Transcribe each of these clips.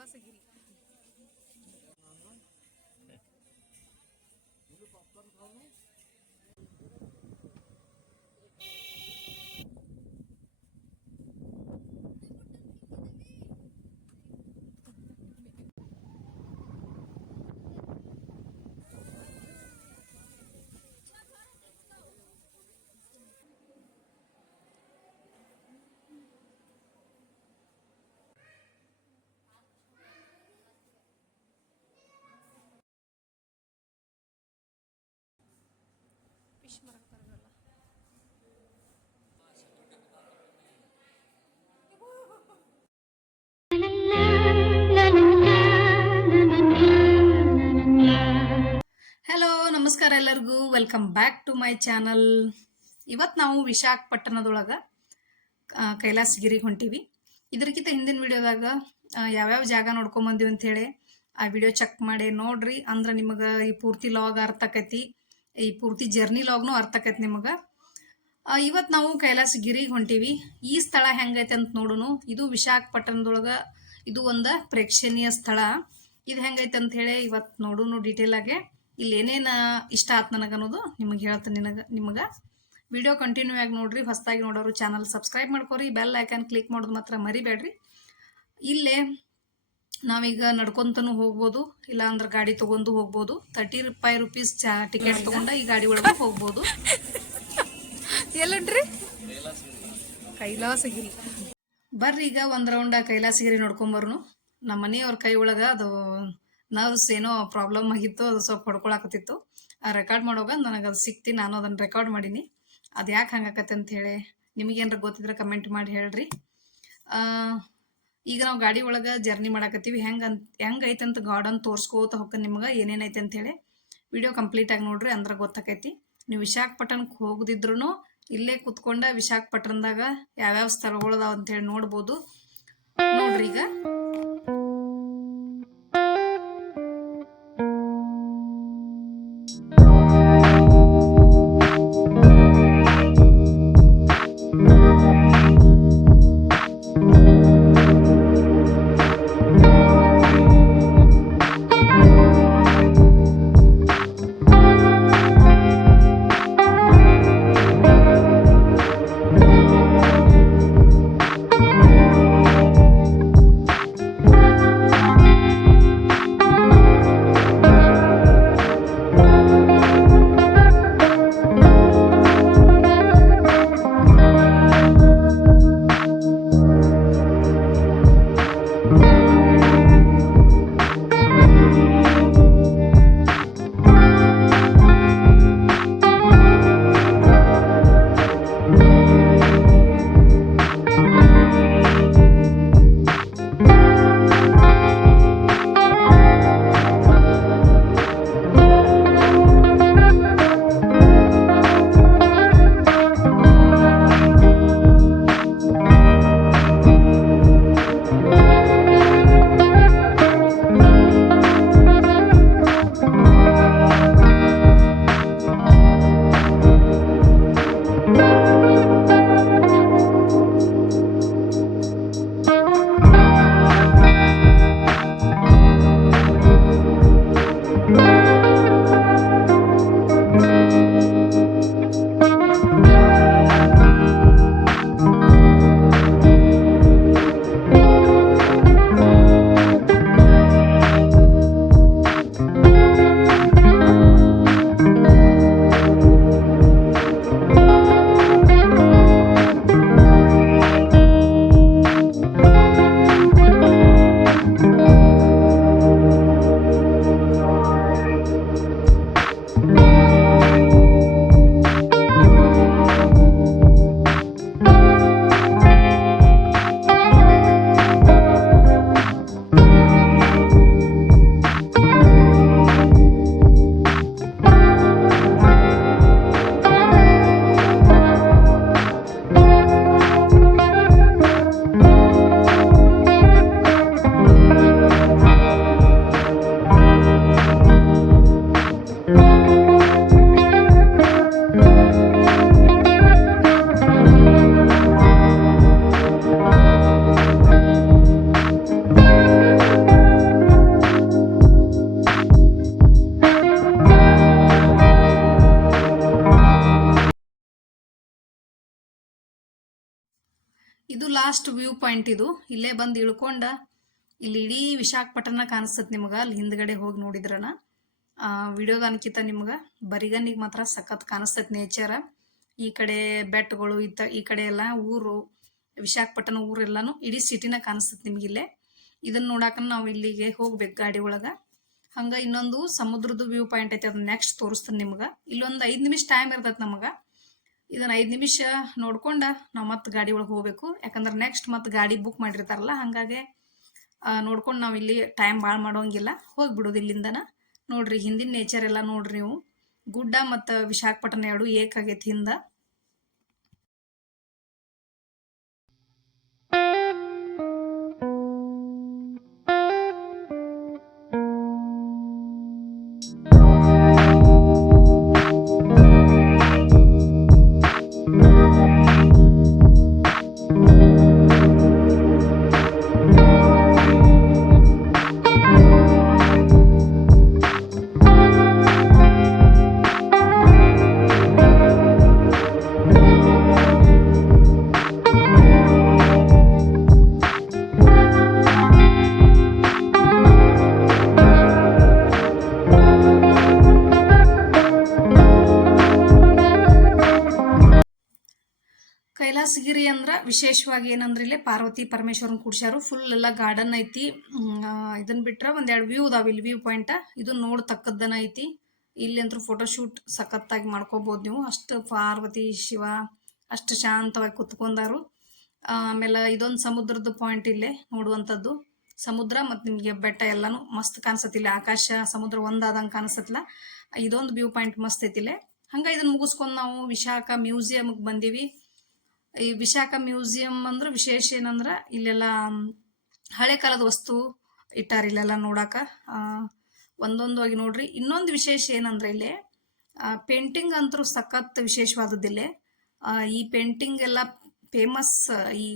Kailasagiri. Fish ಮಾಡಕ್ತಾರಲ್ಲ. Hello, ನಮಸ್ಕಾರ ಎಲ್ಲರಿಗೂ. Welcome back to my channel. ಇವತ್ತು ನಾವು ವಿಶಾಖಪಟ್ಟಣದೊಳಗೆ ಕೈಲಾಸಗಿರಿಗೆ ಹೊಂಟೀವಿ. ಇದಕ್ಕಿಂತ ಹಿಂದಿನ ವಿಡಿಯೋದಾಗ ಯಾವ್ಯಾವ ಜಾಗ ನೋಡ್ಕೊಂಬಂದಿವಿ ಅಂಥೇಳಿ ಆ ವಿಡಿಯೋ ಚೆಕ್ ಮಾಡಿ ನೋಡ್ರಿ. ಅಂದ್ರೆ ನಿಮಗೆ ಈ ಪೂರ್ತಿ ಲಾಗ್ ಅರ್ಥ ಆಕೈತಿ, ಈ ಪೂರ್ತಿ ಜರ್ನಿ ಲಾಗ್ನು ಅರ್ಥ ಆಕೈತಿ ನಿಮಗೆ. ಇವತ್ತು ನಾವು ಕೈಲಾಸಗಿರಿಗೆ ಹೊಂಟೀವಿ. ಈ ಸ್ಥಳ ಹೆಂಗೈತೆ ಅಂತ ನೋಡೋಣ. ಇದು ವಿಶಾಖಪಟ್ಟಣದೊಳಗೆ ಇದು ಒಂದು ಪ್ರೇಕ್ಷಣೀಯ ಸ್ಥಳ. ಇದು ಹೆಂಗೈತೆ ಅಂತ ಹೇಳಿ ಇವತ್ತು ನೋಡೋಣ ಡೀಟೇಲ್ ಆಗಿ. ಇಲ್ಲಿ ಏನೇನು ಇಷ್ಟ ಆಯ್ತು ನನಗೆ ಅನ್ನೋದು ನಿಮಗೆ ಹೇಳ್ತೀನಿ. ನಿಮಗೆ ವಿಡಿಯೋ ಕಂಟಿನ್ಯೂ ಆಗಿ ನೋಡ್ರಿ. ಹೊಸದಾಗಿ ನೋಡೋರು ಚಾನಲ್ ಸಬ್ಸ್ಕ್ರೈಬ್ ಮಾಡ್ಕೊರಿ, ಬೆಲ್ ಐಕಾನ್ ಕ್ಲಿಕ್ ಮಾಡೋದು ಮಾತ್ರ ಮರಿಬೇಡ್ರಿ. ಇಲ್ಲೇ ನಾವೀಗ ನಡ್ಕೊಂತನೂ ಹೋಗ್ಬೋದು, ಇಲ್ಲ ಅಂದ್ರೆ ಗಾಡಿ ತಗೊಂಡು ಹೋಗ್ಬೋದು. 35 ರೂಪೀಸ್ ಟಿಕೆಟ್ ತಗೊಂಡ ಈ ಗಾಡಿ ಒಳಗೆ ಹೋಗ್ಬೋದು. ಎಲ್ಲಂಟ್ರಿ? ಕೈಲಾಸಗಿರಿ. ಬರ್ರಿ ಈಗ ಒಂದ್ ರೌಂಡ್ ಕೈಲಾಸಗಿರಿ ನೋಡ್ಕೊಂಬರ್ನು. ನಮ್ಮ ಮನೆಯವ್ರ ಕೈ ಒಳಗ ಅದು ನರ್ವ್ಸ್ ಏನೋ ಪ್ರಾಬ್ಲಮ್ ಆಗಿತ್ತು, ಅದು ಸ್ವಲ್ಪ ಹೊಡ್ಕೊಳಕತ್ತಿತ್ತು. ರೆಕಾರ್ಡ್ ಮಾಡೋವಾಗ ನನಗೆ ಅದು ಸಿಕ್ತಿ, ನಾನು ಅದನ್ನು ರೆಕಾರ್ಡ್ ಮಾಡೀನಿ. ಅದು ಯಾಕೆ ಹಂಗಾಕತ್ತೆ ಅಂತ ಹೇಳಿ ನಿಮಗೇನಾರ ಗೊತ್ತಿದ್ರೆ ಕಮೆಂಟ್ ಮಾಡಿ ಹೇಳ್ರಿ. ಈಗ ನಾವು ಗಾಡಿ ಒಳಗೆ ಜರ್ನಿ ಮಾಡಾಕತ್ತೀವಿ. ಹೆಂಗೈತೆ ಅಂತ ಗಾರ್ಡನ್ ತೋರಿಸ್ಕೋತ ಹೋಗ್ತಾನೆ ನಿಮ್ಗೆ ಏನೇನೈತೆ ಅಂತ ಹೇಳಿ. ವಿಡಿಯೋ ಕಂಪ್ಲೀಟ್ ಆಗಿ ನೋಡ್ರಿ, ಅಂದ್ರೆ ಗೊತ್ತಾಕೈತಿ. ನೀವು ವಿಶಾಖಪಟ್ಟಣಕ್ಕೆ ಹೋಗುದಿದ್ರು ಇಲ್ಲೇ ಕುತ್ಕೊಂಡ ವಿಶಾಖಪಟ್ಟಣದಾಗ ಯಾವ್ಯಾವ ಸ್ಥಳಗಳದಾವ ಅಂತ ಹೇಳಿ ನೋಡ್ಬೋದು. ನೋಡ್ರಿ ಈಗ ಲಾಸ್ಟ್ ವ್ಯೂ ಪಾಯಿಂಟ್ ಇದು. ಇಲ್ಲೇ ಬಂದು ಇಳ್ಕೊಂಡ ಇಲ್ಲಿ ಇಡೀ ವಿಶಾಖಪಟ್ಟಣ ಕಾಣಿಸ್ತದೆ ನಿಮ್ಗೆ. ಅಲ್ಲಿ ಹಿಂದ್ಗಡೆ ಹೋಗಿ ನೋಡಿದ್ರನ ವಿಡಿಯೋದಾನಕ್ಕಿಂತ ನಿಮ್ಗೆ ಬರಿಗನ್ನಿಗೆ ಮಾತ್ರ ಸಖತ್ ಕಾಣಿಸ್ತೈತೆ ನೇಚರ್. ಈ ಕಡೆ ಬೆಟ್ಟಗಳು ಈ ಕಡೆ ಎಲ್ಲ ಊರು, ವಿಶಾಖಪಟ್ಟಣ ಊರೆಲ್ಲಾನು ಇಡೀ ಸಿಟಿನ ಕಾಣಿಸ್ತದೆ ನಿಮ್ಗೆ ಇಲ್ಲೇ. ಇದನ್ನ ನೋಡಾಕ ನಾವು ಇಲ್ಲಿಗೆ ಹೋಗ್ಬೇಕು ಗಾಡಿ ಒಳಗ. ಹಂಗ ಇನ್ನೊಂದು ಸಮುದ್ರದ ವ್ಯೂ ಪಾಯಿಂಟ್ ಐತೆ, ಅದನ್ನ ನೆಕ್ಸ್ಟ್ ತೋರಿಸ್ತಾನೆ ನಿಮ್ಗೆ. ಇಲ್ಲೊಂದು 5 ನಿಮಿಷ ಟೈಮ್ ಇರ್ತೈತೆ ನಮಗೆ. ಇದನ್ನ 5 ನಿಮಿಷ ನೋಡ್ಕೊಂಡ ನಾವು ಮತ್ತೆ ಗಾಡಿ ಒಳಗೆ ಹೋಗ್ಬೇಕು. ಯಾಕಂದ್ರೆ ನೆಕ್ಸ್ಟ್ ಮತ್ತೆ ಗಾಡಿ ಬುಕ್ ಮಾಡಿರ್ತಾರಲ್ಲ, ಹಂಗಾಗಿ ನೋಡ್ಕೊಂಡು ನಾವು ಇಲ್ಲಿ ಟೈಮ್ ಭಾಳ ಮಾಡೋಂಗಿಲ್ಲ, ಹೋಗ್ಬಿಡೋದು ಇಲ್ಲಿಂದನ. ನೋಡ್ರಿ ಹಿಂದಿನ ನೇಚರ್ ಎಲ್ಲ ನೋಡ್ರಿ ನೀವು. ಗುಡ್ಡ ಮತ್ತು ವಿಶಾಖಪಟ್ಟಣ ಎರಡು ಏಕಾಗೈತಿ ಹಿಂದ. ಕೈಲಾಸಗಿರಿ ಅಂದ್ರ ವಿಶೇಷವಾಗಿ ಏನಂದ್ರೆ ಇಲ್ಲೇ ಪಾರ್ವತಿ ಪರಮೇಶ್ವರನ್ ಕೂಡ್ಸ್ಯಾರು. ಫುಲ್ ಎಲ್ಲ ಗಾರ್ಡನ್ ಐತಿ. ಇದನ್ ಬಿಟ್ರ ಒಂದೆರಡು ವ್ಯೂ ಅದಾವ ಇಲ್ಲಿ, ವ್ಯೂ ಪಾಯಿಂಟ್. ಇದು ನೋಡ್ತಕ್ಕದ್ದನ ಐತಿ. ಇಲ್ಲಿ ಅಂತೂ ಫೋಟೋಶೂಟ್ ಸಖತ್ತಾಗಿ ಮಾಡ್ಕೋಬಹುದು ನೀವು. ಅಷ್ಟು ಪಾರ್ವತಿ ಶಿವ ಅಷ್ಟು ಶಾಂತವಾಗಿ ಕುತ್ಕೊಂಡಾರು. ಆಮೇಲೆ ಇದೊಂದು ಸಮುದ್ರದ ಪಾಯಿಂಟ್ ಇಲ್ಲೇ ನೋಡುವಂಥದ್ದು. ಸಮುದ್ರ ಮತ್ತು ನಿಮಗೆ ಬೆಟ್ಟ ಎಲ್ಲಾನು ಮಸ್ತ್ ಕಾಣಿಸತ್ತಿಲ್ಲ. ಆಕಾಶ ಸಮುದ್ರ ಒಂದಾದಂಗೆ ಕಾಣಿಸತ್ತಲ್ಲ. ಇದೊಂದು ವ್ಯೂ ಪಾಯಿಂಟ್ ಮಸ್ತ್ ಐತಿಲ್ಲೇ. ಹಂಗ ಇದನ್ನ ಮುಗಿಸ್ಕೊಂಡು ನಾವು ವಿಶಾಖ ಮ್ಯೂಸಿಯಂಗೆ ಬಂದೀವಿ. ಈ ವಿಶಾಖ ಮ್ಯೂಸಿಯಂ ಅಂದ್ರೆ ವಿಶೇಷ ಏನಂದ್ರೆ ಇಲ್ಲೆಲ್ಲ ಹಳೆ ಕಾಲದ ವಸ್ತು ಇಟ್ಟಾರ ಇಲ್ಲೆಲ್ಲ ನೋಡಾಕ. ಒಂದೊಂದು ಆಗಿ ನೋಡ್ರಿ. ಇನ್ನೊಂದು ವಿಶೇಷ ಏನಂದ್ರೆ ಇಲ್ಲಿ ಪೇಂಟಿಂಗ್ ಅಂತೂ ಸಖತ್ ವಿಶೇಷವಾದದ್ದಿಲ್ಲೇ. ಈ ಪೇಂಟಿಂಗ್ ಎಲ್ಲ ಫೇಮಸ್. ಈ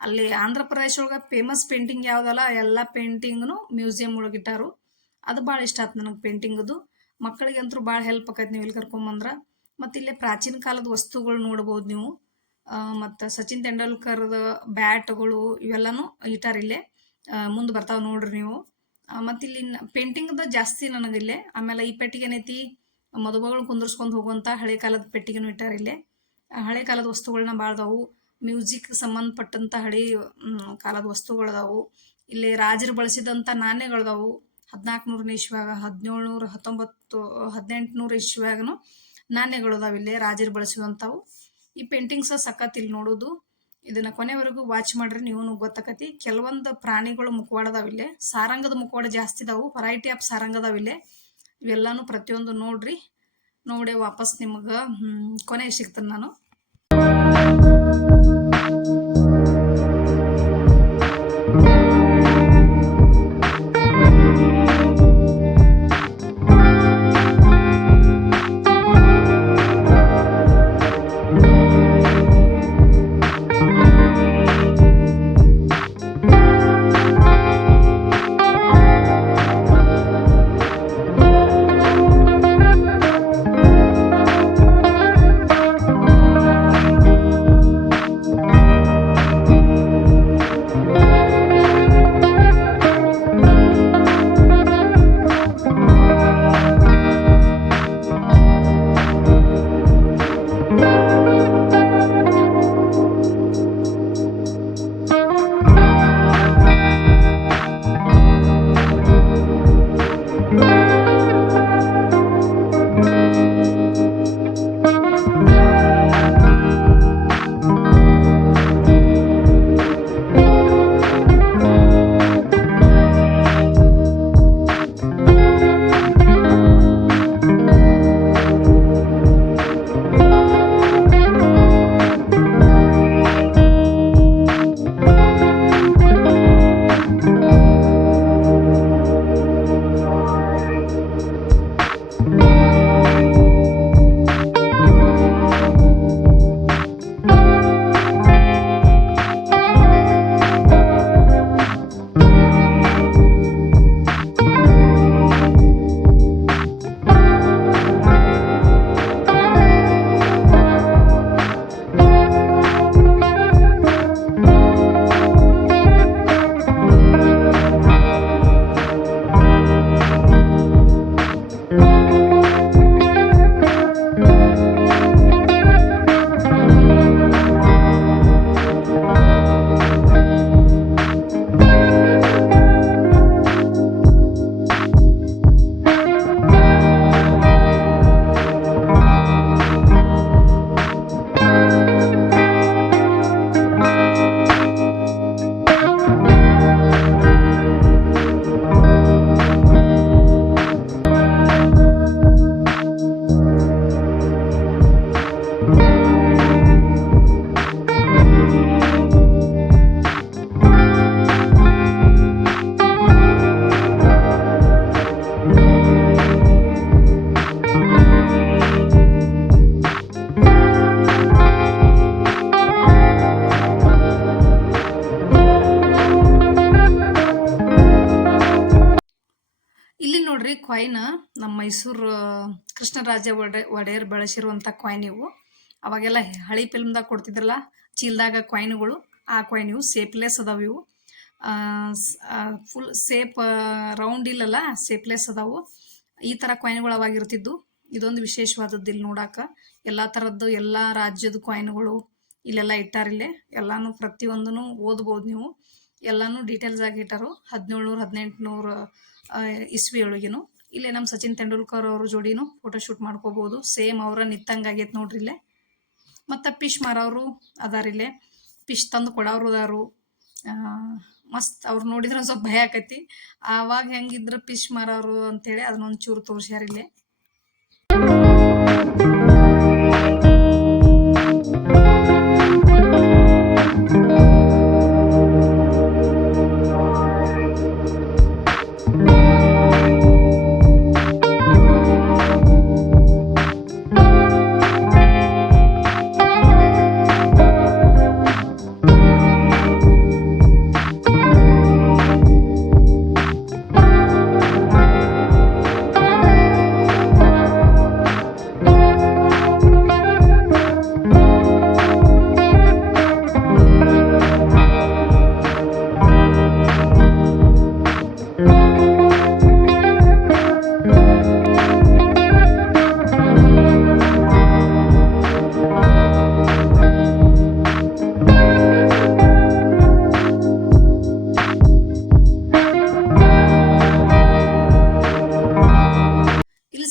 ಅಲ್ಲಿ ಆಂಧ್ರ ಪ್ರದೇಶ ಒಳಗೆ ಫೇಮಸ್ ಪೇಂಟಿಂಗ್ ಯಾವ್ದಲ್ಲ ಎಲ್ಲ ಪೇಂಟಿಂಗ್ನು ಮ್ಯೂಸಿಯಂ ಒಳಗಿಟ್ಟಾರು. ಅದು ಭಾಳ ಇಷ್ಟ ಆಯ್ತು ನನಗೆ ಪೇಂಟಿಂಗದು. ಮಕ್ಕಳಿಗಂತೂ ಭಾಳ ಹೆಲ್ಪ್ ಆಕೈತಿ ನೀವು ಇಲ್ಲಿ ಕರ್ಕೊಂಬಂದ್ರ. ಮತ್ತು ಇಲ್ಲೇ ಪ್ರಾಚೀನ ಕಾಲದ ವಸ್ತುಗಳು ನೋಡ್ಬೋದು ನೀವು. ಮತ್ತು ಸಚಿನ್ ತೆಂಡೂಲ್ಕರ್ದ ಬ್ಯಾಟ್ಗಳು ಇವೆಲ್ಲನೂ ಇಟ್ಟಾರಿಲ್ಲೇ. ಮುಂದೆ ಬರ್ತಾವ ನೋಡ್ರಿ ನೀವು. ಮತ್ತು ಇಲ್ಲಿ ಪೇಂಟಿಂಗ್ದ ಜಾಸ್ತಿ ನನಗಿಲ್ಲೇ. ಆಮೇಲೆ ಈ ಪೆಟ್ಟಿಗೆ ಏನೈತಿ, ಮದುಮಗಳು ಕುಂದರ್ಸ್ಕೊಂಡು ಹೋಗುವಂಥ ಹಳೆ ಕಾಲದ ಪೆಟ್ಟಿಗೆನೂ ಇಟ್ಟಾರಿಲ್ಲೇ. ಹಳೆ ಕಾಲದ ವಸ್ತುಗಳನ್ನ ಭಾಳ ಅದಾವು. ಮ್ಯೂಸಿಕ್ ಸಂಬಂಧಪಟ್ಟಂಥ ಹಳೆ ಕಾಲದ ವಸ್ತುಗಳದಾವು. ಇಲ್ಲಿ ರಾಜರು ಬಳಸಿದಂಥ ನಾಣ್ಯಗಳದಾವು. 1400 ಇಸ್ವಿಯಾಗ, 1700, 1900, 1800 ಇಸ್ವಿಯಾಗನು ನಾಣ್ಯಗಳು ಅದಾವ ಇಲ್ಲೇ ರಾಜರು ಬಳಸಿದಂಥವು. ಈ ಪೇಂಟಿಂಗ್ಸ್ ಸಖತ್ ಇಲ್ಲಿ ನೋಡೋದು. ಇದನ್ನ ಕೊನೆವರೆಗೂ ವಾಚ್ ಮಾಡ್ರಿ, ನೀವು ಗೊತ್ತಾಕತಿ. ಕೆಲವೊಂದು ಪ್ರಾಣಿಗಳು ಮುಖವಾಡದಾವಿಲ್ಲೇ. ಸಾರಂಗದ ಮುಖವಾಡ ಜಾಸ್ತಿ ಇದಾವು. Variety of ಸಾರಂಗದಾವಿಲ್ಲೇ. ಇವೆಲ್ಲಾನು ಪ್ರತಿಯೊಂದು ನೋಡ್ರಿ. ನೋಡಿ ವಾಪಸ್ ನಿಮಗೆ ಕೊನೆಗೆ ಸಿಗ್ತೇನೆ ನಾನು. ಕಾಯಿನ್ ನಮ್ಮ ಮೈಸೂರು ಕೃಷ್ಣರಾಜ ಒಡೆಯರ್ ಬಳಸಿರುವಂಥ ಕಾಯಿನ್ ಇವು. ಅವಾಗೆಲ್ಲ ಹಳಿ ಫಿಲ್ಮ್ದಾಗ ಕೊಡ್ತಿದ್ರಲ್ಲ ಚೀಲದಾಗ ಕಾಯಿನ್ಗಳು, ಆ ಕಾಯಿನ್ ಇವು ಸೇಪ್ಲೆಸ್ ಅದಾವು. ಇವು ಫುಲ್ ಸೇಪ್ ರೌಂಡ್ ಇಲ್ಲಲ್ಲ, ಸೇಪ್ಲೆಸ್ ಅದಾವು. ಈ ಥರ ಕಾಯಿನ್ಗಳು ಅವಾಗಿರ್ತಿದ್ದು. ಇದೊಂದು ವಿಶೇಷವಾದದ್ದು ಇಲ್ಲಿ ನೋಡಾಕ. ಎಲ್ಲ ಥರದ್ದು ಎಲ್ಲ ರಾಜ್ಯದ ಕಾಯಿನ್ಗಳು ಇಲ್ಲೆಲ್ಲ ಇಟ್ಟಾರಿಲ್ಲೇ. ಎಲ್ಲಾನು ಪ್ರತಿಯೊಂದೂ ಓದ್ಬೋದು ನೀವು. ಎಲ್ಲಾನು ಡೀಟೇಲ್ಸ್ ಆಗಿ ಇಟ್ಟಾರು. 1700 1800 ಇಸ್ವಿ ಒಳಗಿನು. ಇಲ್ಲೇ ನಮ್ಮ ಸಚಿನ್ ತೆಂಡೂಲ್ಕರ್ ಅವ್ರ ಜೋಡಿನೂ ಫೋಟೋಶೂಟ್ ಮಾಡ್ಕೋಬಹುದು. ಸೇಮ್ ಅವ್ರ ನಿತ್ತಂಗ ಆಗೈತೆ ನೋಡ್ರಿ ಇಲ್ಲೇ. ಮತ್ತು ಫಿಶ್ ಮಾರೋರು ಅದಾರಿಲ್ಲೇ, ಫಿಶ್ ತಂದು ಕೊಡೋರು ಅದಾರು. ಮಸ್ತ್ ಅವ್ರು ನೋಡಿದ್ರೆ ಒಂದು ಸ್ವಲ್ಪ ಭಯ ಆಕೈತಿ. ಆವಾಗ ಹೆಂಗಿದ್ರು ಫಿಶ್ ಮಾರೋರು ಅಂತೇಳಿ ಅದನ್ನೊಂಚೂರು ತೋರಿಸ್ಯಾರಿಲ್ಲೇ.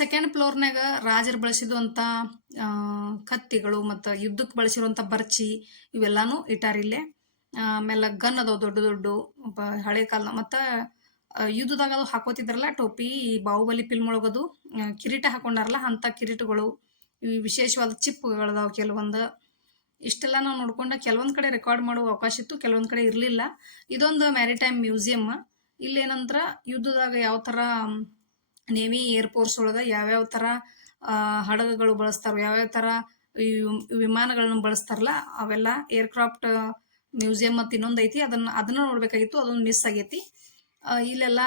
ಸೆಕೆಂಡ್ ಫ್ಲೋರ್ನಾಗ ರಾಜರು ಬಳಸಿದಂಥ ಕತ್ತಿಗಳು ಮತ್ತು ಯುದ್ಧಕ್ಕೆ ಬಳಸಿರುವಂಥ ಬರ್ಚಿ ಇವೆಲ್ಲಾನು ಇಟ್ಟಾರಿಲ್ಲೇ. ಆಮೇಲೆ ಗನ್ ಅದಾವ ದೊಡ್ಡ ದೊಡ್ಡ ಹಳೆ ಕಾಲ. ಮತ್ತು ಯುದ್ಧದಾಗ ಅದು ಹಾಕೋತಿದ್ರಲ್ಲ ಟೋಪಿ, ಬಾಹುಬಲಿ ಫಿಲ್ಮ್ ಒಳಗದು ಕಿರೀಟ ಹಾಕೊಂಡಾರಲ್ಲ ಅಂಥ ಕಿರೀಟಗಳು. ಇವು ವಿಶೇಷವಾದ ಚಿಪ್ಗಳದಾವ ಕೆಲವೊಂದು. ಇಷ್ಟೆಲ್ಲ ನಾವು ನೋಡ್ಕೊಂಡ ಕೆಲವೊಂದು ಕಡೆ ರೆಕಾರ್ಡ್ ಮಾಡುವ ಅವಕಾಶ ಇತ್ತು, ಕೆಲವೊಂದು ಕಡೆ ಇರಲಿಲ್ಲ. ಇದೊಂದು ಮ್ಯಾರಿಟೈಮ್ ಮ್ಯೂಸಿಯಮ್. ಇಲ್ಲೇನಂದ್ರೆ ಯುದ್ಧದಾಗ ಯಾವ ಥರ ನೇವಿ ಏರ್ಫೋರ್ಸ್ ಒಳಗೆ ಯಾವ್ಯಾವ ಥರ ಹಡಗುಗಳು ಬಳಸ್ತಾರೋ, ಯಾವ್ಯಾವ ಥರ ವಿಮಾನಗಳನ್ನ ಬಳಸ್ತಾರಲ್ಲ ಅವೆಲ್ಲ ಏರ್ಕ್ರಾಫ್ಟ್ ಮ್ಯೂಸಿಯಂ ಮತ್ತು ಇನ್ನೊಂದು ಐತಿ. ಅದನ್ನು ನೋಡ್ಬೇಕಾಗಿತ್ತು, ಅದೊಂದು ಮಿಸ್ ಆಗೈತಿ. ಇಲ್ಲೆಲ್ಲ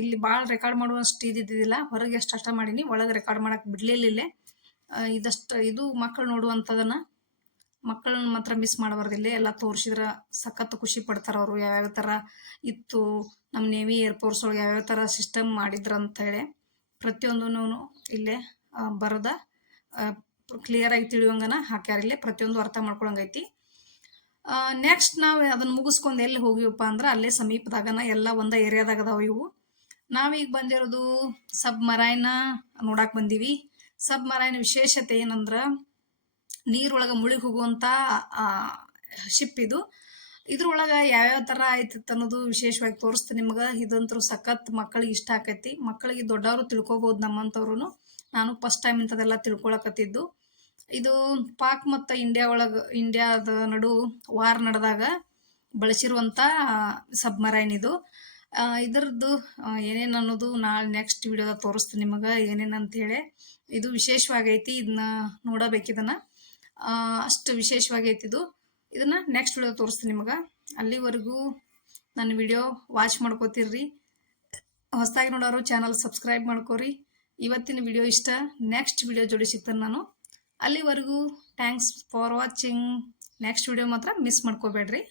ಇಲ್ಲಿ ಭಾಳ ರೆಕಾರ್ಡ್ ಮಾಡುವಷ್ಟು ಇದ್ದಿದ್ದಿಲ್ಲ. ಹೊರಗೆ ಅಷ್ಟ ಮಾಡೀನಿ, ಒಳಗೆ ರೆಕಾರ್ಡ್ ಮಾಡಕ್ಕೆ ಬಿಡಲಿಲ್ಲ ಇಲ್ಲೇ. ಇದು ಮಕ್ಕಳು ನೋಡುವಂಥದನ್ನ. ಮಕ್ಕಳನ್ನ ಮಾತ್ರ ಮಿಸ್ ಮಾಡಬಾರ್ದಿಲ್ಲ. ಎಲ್ಲ ತೋರಿಸಿದ್ರೆ ಸಖತ್ ಖುಷಿ ಪಡ್ತಾರೆ ಅವರು. ಯಾವ್ಯಾವ ಥರ ಇತ್ತು ನಮ್ಮ ನೇವಿ ಏರ್ಫೋರ್ಸ್ ಒಳಗೆ ಯಾವ್ಯಾವ ಥರ ಸಿಸ್ಟಮ್ ಮಾಡಿದ್ರು ಅಂತ ಹೇಳಿ ಪ್ರತಿಯೊಂದೂ ಇಲ್ಲೇ ಬರದ ಕ್ಲಿಯರಾಗಿ ತಿಳಿಯುವಂಗನ ಹಾಕ್ಯಾರಿಲ್ಲೇ. ಪ್ರತಿಯೊಂದು ಅರ್ಥ ಮಾಡ್ಕೊಳಂಗೈತಿ. ನೆಕ್ಸ್ಟ್ ನಾವು ಅದನ್ನು ಮುಗಿಸ್ಕೊಂಡು ಎಲ್ಲಿ ಹೋಗಿವಪ್ಪ ಅಂದ್ರೆ ಅಲ್ಲೇ ಸಮೀಪದಾಗನ ಎಲ್ಲ ಒಂದ ಏರಿಯಾದಾಗ ಅದಾವ ಇವು. ನಾವೀಗ ಬಂದಿರೋದು ಸಬ್ಮರೈನ್ ನೋಡಕ್ಕೆ ಬಂದೀವಿ. ಸಬ್ಮರೈನ್ ವಿಶೇಷತೆ ಏನಂದ್ರೆ ನೀರೊಳಗೆ ಮುಳುಗಿ ಹೋಗುವಂಥ ಶಿಪ್ ಇದು. ಇದ್ರೊಳಗೆ ಯಾವ್ಯಾವ ಥರ ಆಯ್ತಿತ್ತು ಅನ್ನೋದು ವಿಶೇಷವಾಗಿ ತೋರಿಸ್ತೀನಿ ನಿಮ್ಗೆ. ಇದಂತರೂ ಸಖತ್ ಮಕ್ಕಳಿಗೆ ಇಷ್ಟ ಆಕೈತಿ. ಮಕ್ಕಳಿಗೆ ದೊಡ್ಡವರು ತಿಳ್ಕೊಬೋದು, ನಮ್ಮಂಥವ್ರು. ನಾನು ಫಸ್ಟ್ ಟೈಮ್ ಇಂಥದ್ದೆಲ್ಲ ತಿಳ್ಕೊಳಕತ್ತಿದ್ದು. ಇದು ಪಾಕ್ ಮತ್ತು ಇಂಡಿಯಾದ ನಡು ವಾರ್ ನಡೆದಾಗ ಬಳಸಿರುವಂಥ ಸಬ್ಮರೈನ್ ಇದು. ಇದರದ್ದು ಏನೇನು ಅನ್ನೋದು ನಾಳೆ ನೆಕ್ಸ್ಟ್ ವಿಡಿಯೋದಾಗ ತೋರಿಸ್ತೀನಿ ನಿಮಗೆ ಏನೇನು ಅಂತೇಳಿ. ಇದು ವಿಶೇಷವಾಗೈತಿ, ಇದನ್ನ ನೋಡಬೇಕಿದನ್ನು. ಅಷ್ಟು ವಿಶೇಷವಾಗೈತಿ ಇದು. ಇದನ್ನು ನೆಕ್ಸ್ಟ್ ವಿಡಿಯೋ ತೋರಿಸ್ತೀನಿ ನಿಮಗೆ. ಅಲ್ಲಿವರೆಗೂ ನನ್ನ ವಿಡಿಯೋ ವಾಚ್ ಮಾಡ್ಕೋತಿರ್ರಿ. ಹೊಸದಾಗಿ ನೋಡೋರು ಚಾನಲ್ ಸಬ್ಸ್ಕ್ರೈಬ್ ಮಾಡ್ಕೋರಿ. ಇವತ್ತಿನ ವಿಡಿಯೋ ಇಷ್ಟ, ನೆಕ್ಸ್ಟ್ ವಿಡಿಯೋ ಜೋಡಿ ಸಿಗ್ತಾನೆ ನಾನು. ಅಲ್ಲಿವರೆಗೂ thanks for watching. Next video ಮಾತ್ರ ಮಿಸ್ ಮಾಡ್ಕೋಬೇಡ್ರಿ.